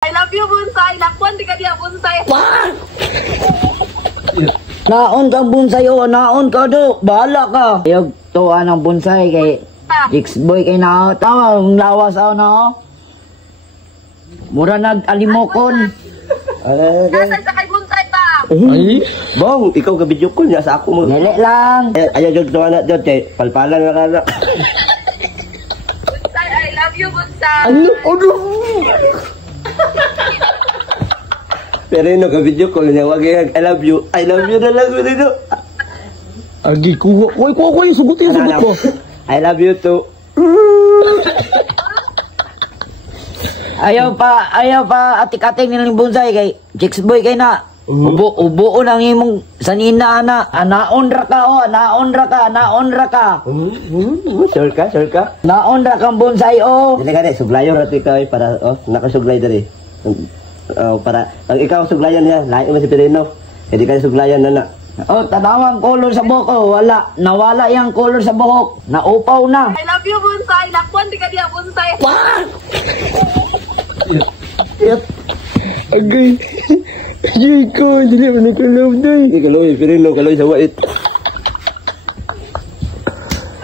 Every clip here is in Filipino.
I love you, bonsai. Lakwan, di ka diya, bonsai. Naon kang bonsai o, naon ka do. Bahala ka. Ayog tuwa ng bonsai kay Jixboy kay na. Tama, lawas ako na o. Mura nag-alimokon. Nasaan sa kay bonsai ba? Ay, bang, ikaw ka-video call niya sa ako mo. Nili lang. Ayaw yung tuwa na dyan, palpalan na ka. Bonsai, I love you, bonsai. Ano? Pero yun, ka-video call niya, wag yung I love you na lang, Perino. Agi, kuha ko, sugutin, sugot ko. I love you too. Ayaw pa atik-atik nilang bonsai kay Jixboy kay na. Ubo lang imong sanina na. Naon ra ka o, naon ra ka. Sure ka? Naon ra kang bonsai o. Dili ka rin, suglayon rato ikaw para, nakasuglay dali. Para, ang ikaw suglayan niya, lahat mo si Perino. Hindi ka suglayan na na. Tanawang color sa buhok ko, wala. Nawala yung color sa buhok. Naupaw na. I love you, bonsai. Lakwan, di ka diya, bonsai. Agay. Agay ko, dili mo na kalaw doy. Kaloy, Perino, kaloy sa wait.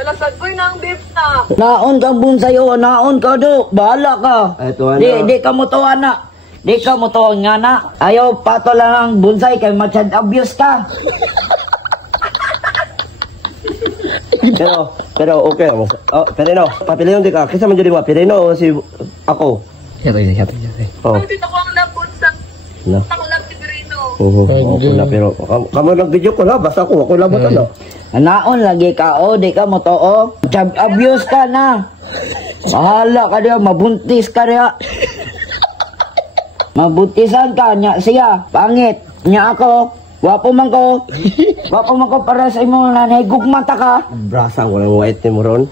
Alasad ko ng beef na. Naon kang bonsai o, naon ka do. Bahala ka. Ay, tuwa na. Di ka mo tuwa na. Di ka mo tuwa nga na. Ayaw pato lang ang bonsai kay ma-child abuse ka. Pero okay mo. Perino, papiliyon di ka. Kisa man dyan mo, Perino o si ako? Yatay. Oh. Hindi ako ang love, bonsai. No. Ako love si Perino. Okay na, pero kamo nag-video ko na, basta ako labot ano. Naon lagi ka o, di ka mo tuwa. Child abuse ka na. Bahala ka diya, mabuntis ka diya. Mabuntisan ka niya siya, pangit. Niya ako, wapo man ko para sa imo na nahigugmata ka. Brasa, walang white ni mo ron.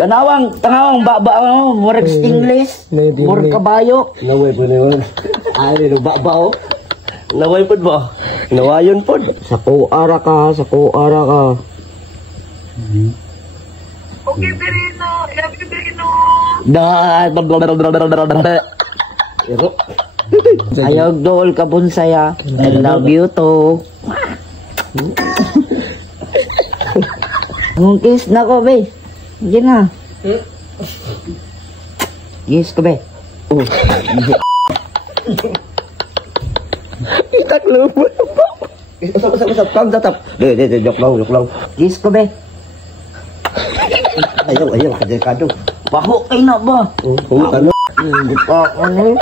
Tanawang baba murag stingless, murag kabayo. Naway po na yun. Ay, nababa o. Naway po ba? Nawayon po. Sa kuara ka. Okay, Perino. I love you, Perino. Ayaw dool ka bonsaya. I love you to. Kiss na ko, be. Diyan na. Kiss ko, be. Itaklo mo. Usap. Come, tatap. Di, joke lang. Kiss ko, be. Ayaw, kadekado. Baho kayo na ba? Ano? Hindi pa ako,